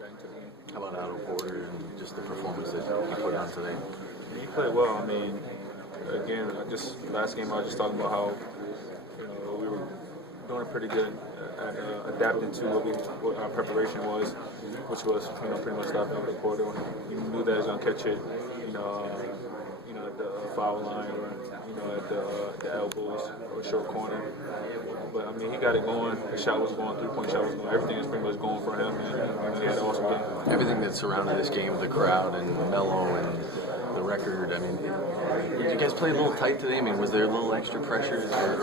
right back into the game. How about Otto Porter and just the performance that he put on today? He played well. I mean, again, just last game I was just talking about how we were doing pretty good at adapting to what our preparation was, which was pretty much stopping Otto Porter. You knew that he was gonna catch it, at the foul line or at the elbows or short corner. But I mean, he got it going. The shot was going, 3-point shot was going. Everything was pretty much going for him, and he had an awesome game. Everything that surrounded this game, the crowd and Melo and the record. I mean, did you guys play a little tight today? I mean, was there a little extra pressure, or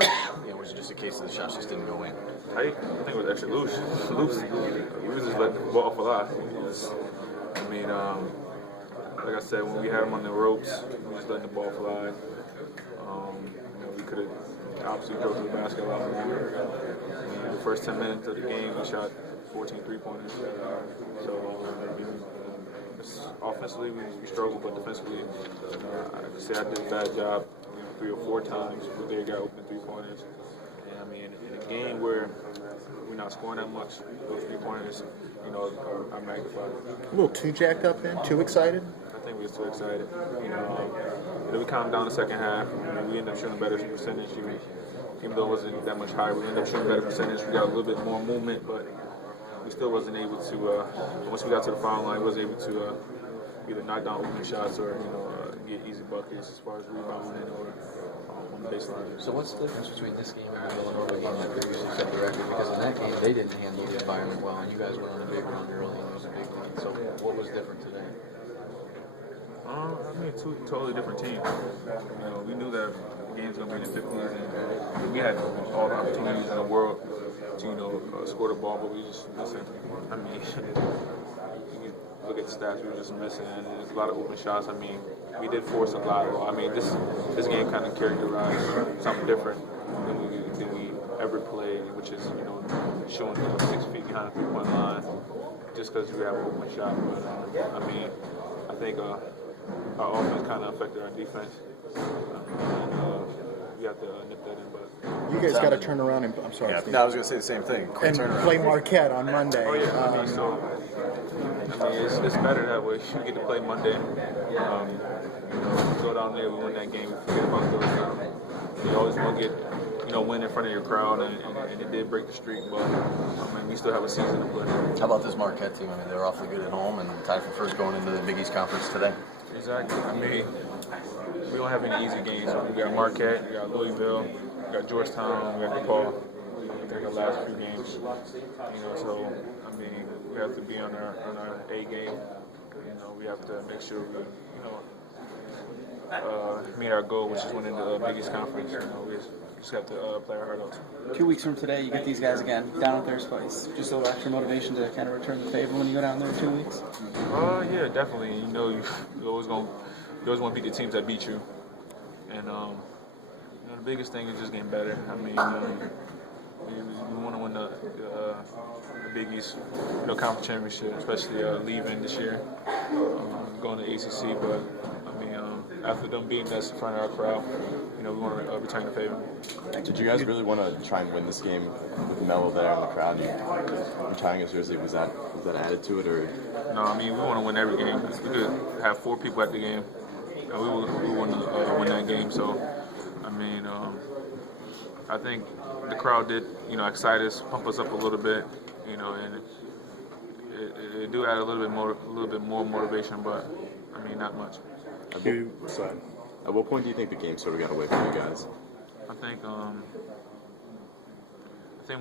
was it just a case of the shots just didn't go in? I think it was actually loose. We was just letting the ball fly. Like I said, when we had him on the ropes, we were just letting the ball fly. We could have obviously go to the basket a lot more. The first 10 minutes of the game, we shot 14 3-pointers. Offensively, we struggled, but defensively, I say I did a bad job 3 or 4 times where they got open 3-pointers. And I mean, in a game where we're not scoring that much, those 3-pointers, are magnified. A little too jacked up then? Too excited? I think we were too excited. Then we calmed down the second half. We ended up shooting a better percentage. Even though it wasn't that much higher, we ended up shooting a better percentage. We got a little bit more movement, but we still wasn't able to, once we got to the foul line, we wasn't able to either knock down open shots or, get easy buckets as far as rebounding or on the baseline. So what's the difference between this game and the Villanova game that previously set the record? Because in that game, they didn't handle the environment well, and you guys went on a big run early, and it was a big lead. So what was different today? Two totally different teams. We knew that the game's going to be in the 50s, and we had all the opportunities in the world to, score the ball, but we just missing. You look at the stats, we were just missing, and there's a lot of open shots. We did force a lot. This game kind of characterized something different than we ever played, which is, shooting 6 feet behind the 3-point line just because we have an open shot. But, I think our offense kind of affected our defense. We have to nip that in. But you guys got to turn around and I'm sorry. Yeah, no, I was going to say the same thing. And play Marquette on Monday. Oh yeah. It's better that way. We get to play Monday. Go down there, we win that game. We forget about Georgetown. You always want to get win in front of your crowd, and it did break the streak. But we still have a season to play. How about this Marquette team? They're awfully good at home and tied for first going into the Big East Conference today. Exactly. We don't have any easy games. We got Marquette, we got Louisville, we got Georgetown, we got DePaul. The last few games, we have to be on our A game. We have to make sure we, meet our goal, which is winning the Big East Conference. We just have to play our heart out. 2 weeks from today, you get these guys again down at their place. Just a little extra motivation to kind of return the favor when you go down there in 2 weeks. Yeah, definitely. You always want to beat the teams that beat you, and the biggest thing is just getting better. We want to win the Big East, conference championship, especially leaving this year, going to ACC. But after them beating us in front of our crowd, we want to return the favor. Did you guys really want to try and win this game with Melo there in the crowd? You trying it seriously? Was that added to it, or? No, we want to win every game. We could have 4 people at the game, and we want to win that game. So, I think the crowd did, excite us, pump us up a little bit, and it do add a little bit more motivation, but not much. At what point do you think the game sort of got away from you guys? I think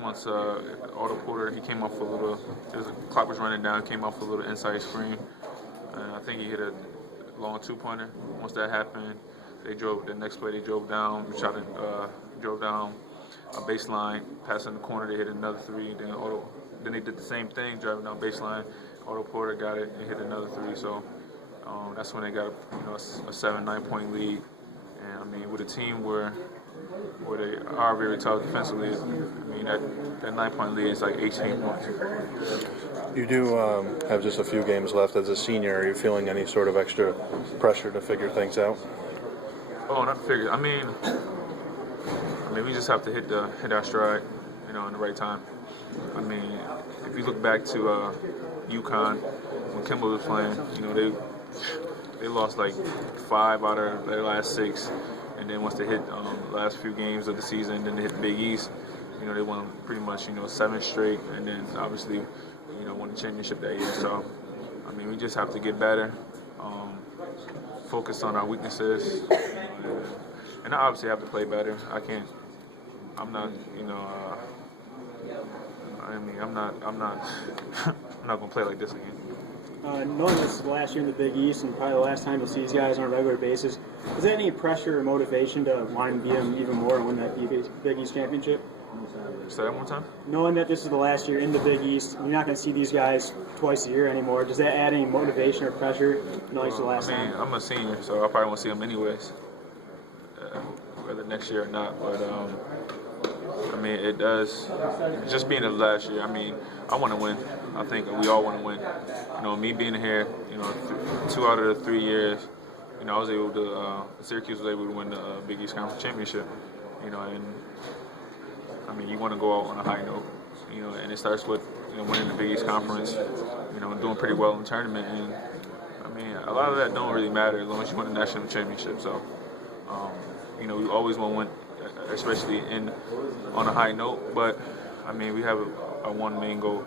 once Otto Porter, he came off a little, the clock was running down, came off a little inside screen, and I think he hit a long 2-pointer. Once that happened, the next play they drove down, drove down a baseline, passed in the corner, they hit another 3, then they did the same thing, driving down baseline. Otto Porter got it and hit another 3, so that's when they got a 7-9 point lead. And with a team where they are very tough defensively, that 9-point lead is like 18 points. You do have just a few games left as a senior. Are you feeling any sort of extra pressure to figure things out? Oh, not to figure. We just have to hit our stride, in the right time. If you look back to UConn when Kimball was playing. You know, they lost like 5 out of their last 6, and then once they hit the last few games of the season, then they hit the Big East. You know, they won pretty much 7 straight, and then obviously won the championship that year. So I mean, we just have to get better, focus on our weaknesses, and I obviously have to play better. I'm not I'm not I'm not gonna play like this again. Knowing this is the last year in the Big East and probably the last time you'll see these guys on a regular basis, is there any pressure or motivation to want to beat them even more and win that Big East championship? Say that one time. Knowing that this is the last year in the Big East, you're not going to see these guys twice a year anymore. Does that add any motivation or pressure? Knowing it's the last time. I'm a senior, so I probably won't see them anyways, whether next year or not. But I mean, it does. Just being the last year, I mean, I want to win. I think we all want to win. Me being here, 2 out of the 3 years, I was able to. Syracuse was able to win the Big East Conference championship. And I mean, you want to go out on a high note. And it starts with winning the Big East Conference. And doing pretty well in the tournament. And I mean, a lot of that don't really matter as long as you win the national championship. So, we always want to win, especially on a high note. But I mean, we have a one main goal.